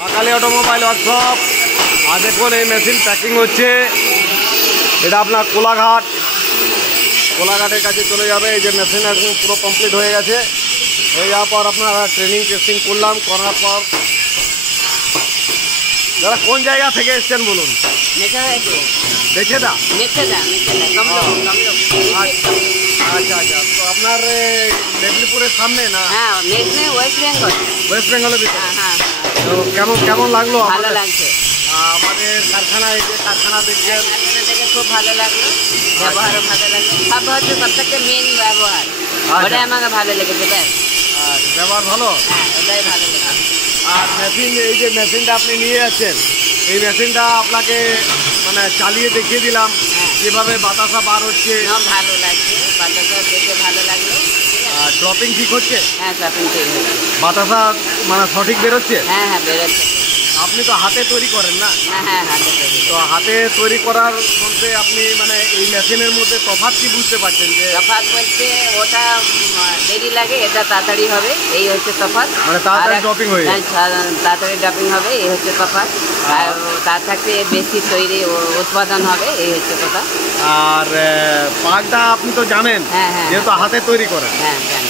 Mahakali automobile workshop आज देखो ये मेशिन पैकिंग होच्छे এটা আপনার কোলাঘাটের কাছে চলে যাবে। এই যে মেশিন একদম পুরো কমপ্লিট হয়ে গেছে। হয়ে যাওয়ার পর আপনারা ট্রেনিং টেস্টিং করলাম, করার পর দাদা কোন জায়গা থেকে এসছেন বলুন? মেছেদা। আচ্ছা আচ্ছা, তো আপনার মেদিনীপুরের সামনে না? হ্যাঁ, ওয়েস্ট বেঙ্গলের ভিতরে। তো কেমন লাগলো? ভালো লাগছে আমাদের কারখানা, এই যে কারখানা দেখছেন, খুব ভালো লাগলো, ব্যবহারও ভালো লাগলো। সব হচ্ছে সব থেকে মেন ব্যবহার, ওটাই আমাকে ভালো লেগেছে। ব্যাস, ব্যবহার ভালো। হ্যাঁ, ওটাই ভালো লেগেছে। আর মেশিন, এই যে মেশিনটা আপনি নিয়ে যাচ্ছেন, এই মেশিনটা আপনাকে মানে চালিয়ে দেখিয়ে দিলাম যেভাবে বাতাসা বার হচ্ছে। ভালো লাগছে, বাতাসা দেখে ভালো লাগলো। ড্রপিং ঠিক হচ্ছে? হ্যাঁ, ড্রপিং ঠিক হচ্ছে। বাতাসা মানে সঠিক বেরোচ্ছে? হ্যাঁ হ্যাঁ, বেরোচ্ছে। আপনি তো হাতে তৈরি করেন না? হ্যাঁ, হাতে তৈরি। তো হাতে তৈরি করার মধ্যে আপনি মানে এই মেশিনের মধ্যে তফাৎ কি বুঝতে পারছেন? যে তফাৎ বলতে ওটা দেরি লাগে, এটা তাড়াতাড়ি হবে, এই হচ্ছে তফাৎ। মানে তাড়াতাড়ি ড্রপিং হয়ে যায়? তাড়াতাড়ি ড্রপিং হবে, এই হচ্ছে তফাৎ। আর তার থাকতে বেশি তৈরি উৎপাদন হবে, এই হচ্ছে কথা। আর পাকটা আপনি তো জানেন, যেহেতু হাতে তৈরি করেন,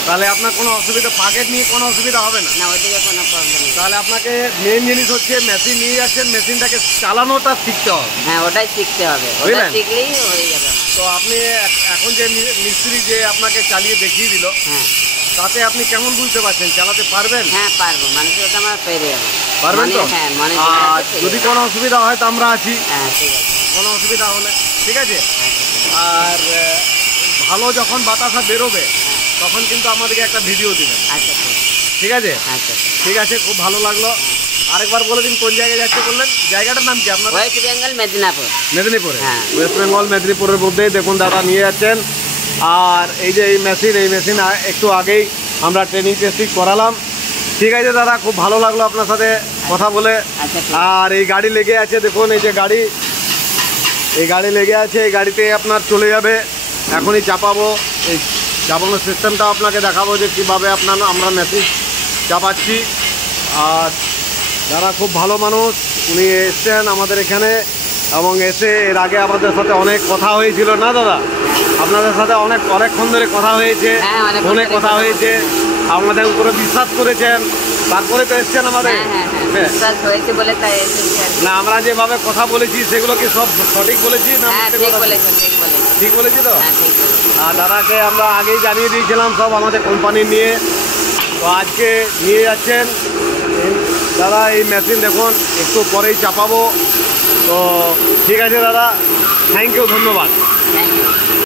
তাহলে আপনার কোনো অসুবিধা, পাকেট নিয়ে কোনো অসুবিধা হবে না? না, ওইদিকে কোনো প্রবলেম নেই। তাহলে আপনাকে মেন জিনিস হচ্ছে মেশিন নিয়ে যাচ্ছেন, মেশিনটাকে চালানোটা শিখতে হবে। হ্যাঁ, ওটাই শিখতে হবে, ওটা শিখলেই হয়ে যাবে। তো আপনি এখন যে মিস্ত্রি যে আপনাকে চালিয়ে দেখিয়ে দিল, তাতে আপনি কেমন বুঝতে পারছেন? চালাতে পারবেন? হ্যাঁ, পারবো, মানে ওটা আমার পেরে যাবে। পারবেন তো? হ্যাঁ, মানে যদি কোনো অসুবিধা হয় তো আমরা আছি। হ্যাঁ, ঠিক আছে। কোনো অসুবিধা হলে ঠিক আছে। আর ভালো যখন বাতাসা বেরোবে তখন কিন্তু আমাদেরকে একটা ভিডিও দিবেন। আচ্ছা, ঠিক আছে? আচ্ছা, ঠিক আছে, খুব ভালো লাগলো। আরেকবার বলে দিন কোন জায়গায় যাচ্ছে বললেন? জায়গাটার নাম কি আপনার? ওয়েস্ট বেঙ্গল, মেদিনীপুর। মেদিনীপুরে? হ্যাঁ, ওয়েস্ট বেঙ্গল মেদিনীপুরের মধ্যে দেখুন দাদা নিয়ে যাচ্ছেন। আর এই যে এই মেশিন একটু আগেই আমরা ট্রেনিং টেস্টিং করালাম। ঠিক আছে দাদা, খুব ভালো লাগলো আপনার সাথে কথা বলে। আর এই গাড়ি লেগে আছে, দেখুন এই যে গাড়ি, এই গাড়ি লেগে আছে, এই গাড়িতে আপনার চলে যাবে। এখনই চাপাবো, এই চাপানোর সিস্টেমটা আপনাকে দেখাবো যে কীভাবে আমরা মেশিন চাপাচ্ছি। আর যারা খুব ভালো মানুষ, উনি এসছেন আমাদের এখানে, এবং এসে এর আগে আমাদের সাথে অনেক কথা হয়েছিল না দাদা? আপনাদের সাথে অনেকক্ষণ ধরে কথা হয়েছে, ফোনে কথা হয়েছে, আমাদের উপরে বিশ্বাস করেছেন, তারপরে তো এসছেন আমাদের। না, আমরা যেভাবে কথা বলেছি সেগুলো কি সব সঠিক বলেছি না? ঠিক বলেছি তো? আর দাদাকে আমরা আগেই জানিয়ে দিয়েছিলাম সব আমাদের কোম্পানি নিয়ে। তো আজকে নিয়ে যাচ্ছেন দাদা এই মেশিন, দেখুন একটু পরেই চাপাবো। তো ঠিক আছে দাদা, থ্যাংক ইউ, ধন্যবাদ।